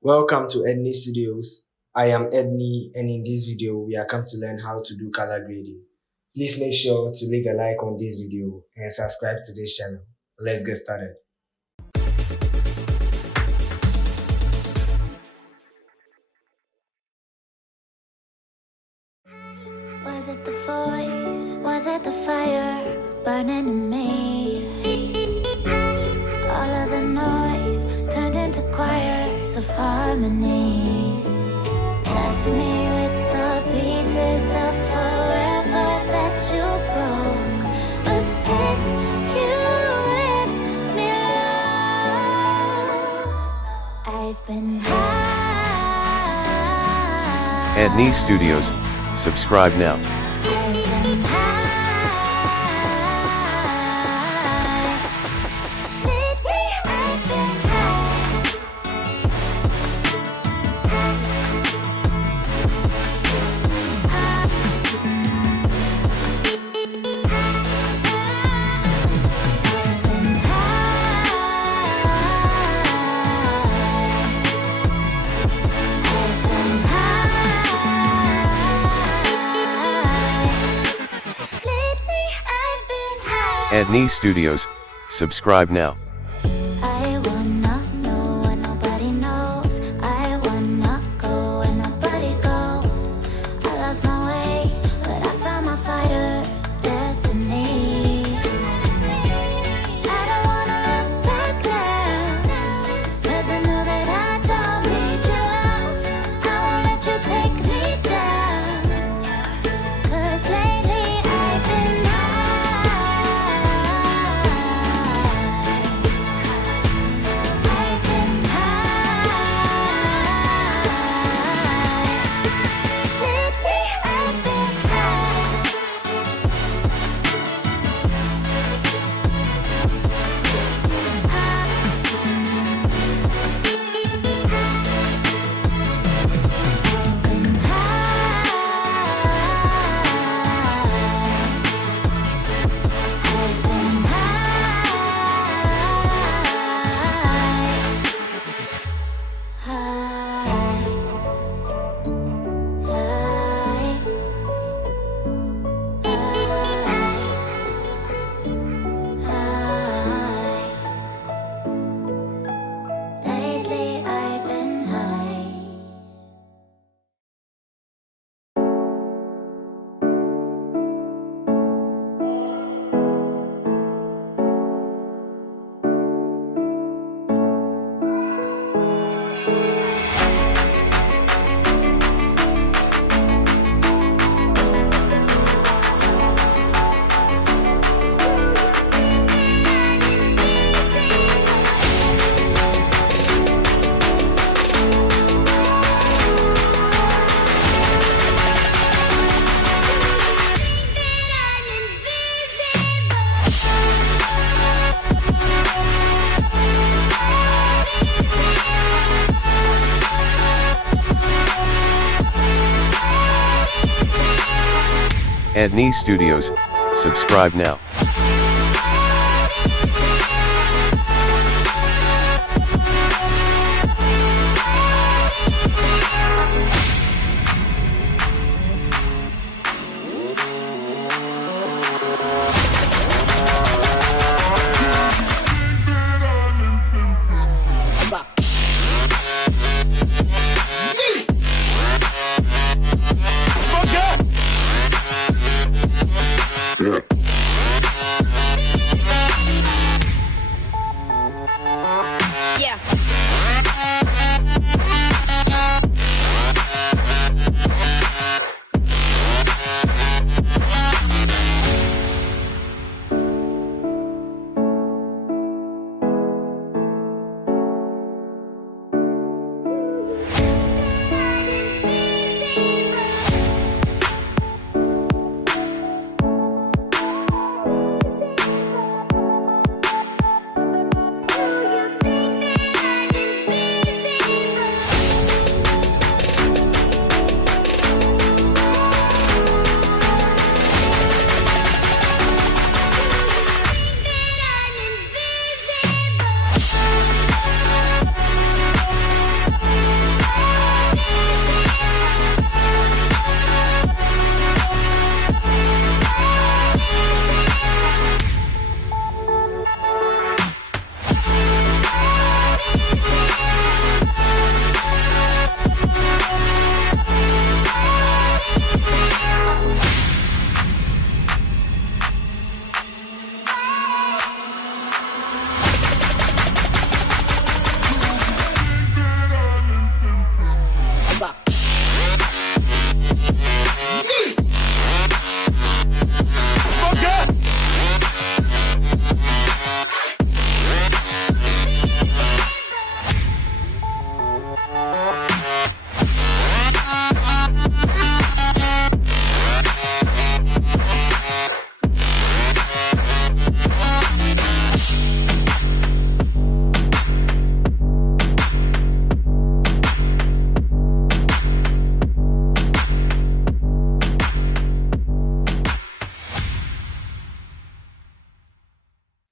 Welcome to Edney Studios. I am Edney, and in this video, we are come to learn how to do color grading. Please make sure to leave a like on this video and subscribe to this channel. Let's get started. Was it the voice? Was it the fire burning in me? All of the noise turned into choirs of harmony. Left me with the pieces of forever that you broke. But since you left me low, I've been high. Edney Studios, subscribe now. Edney Studios, subscribe now. I wanna know what nobody knows. I wanna go where nobody goes. I lost my way, but I found my fighter's destiny. I don't wanna look back now, 'cause I know that I don't need your love. I won't let you take me down, 'cause lately I've been lately I've been high. Edney Studios, subscribe now.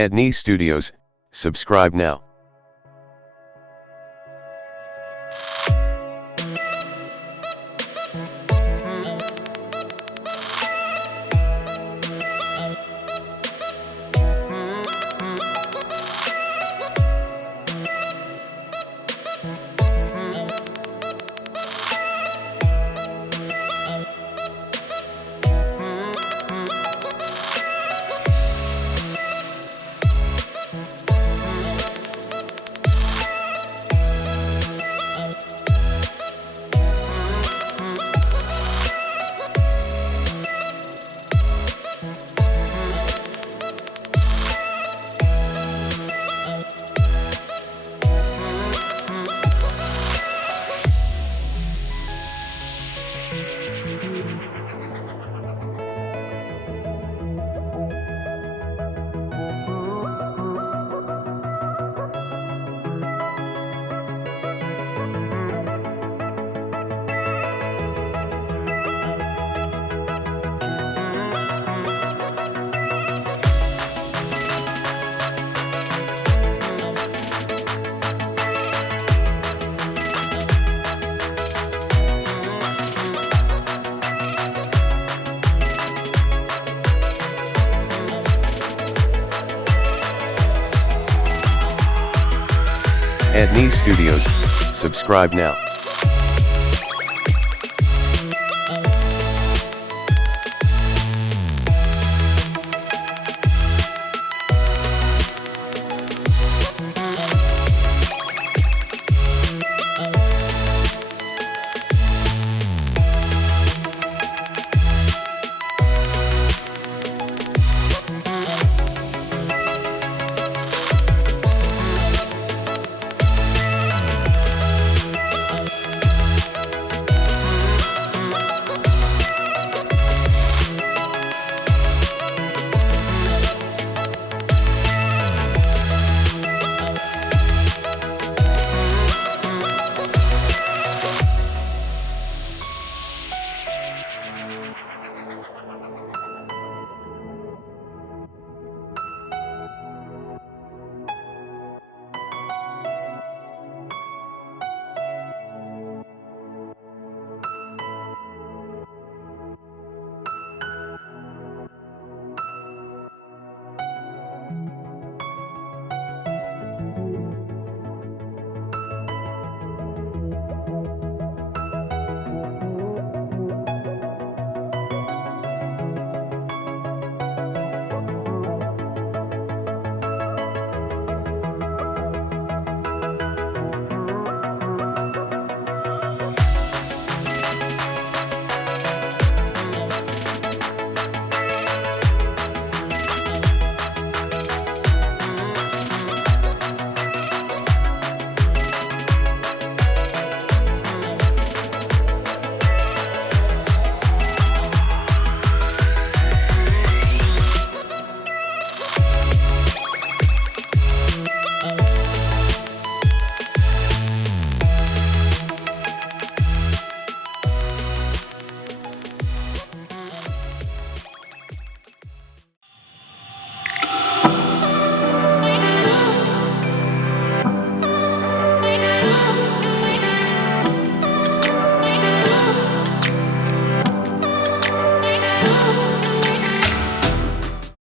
Adobe Studios, subscribe now. Adobe Studios, subscribe now.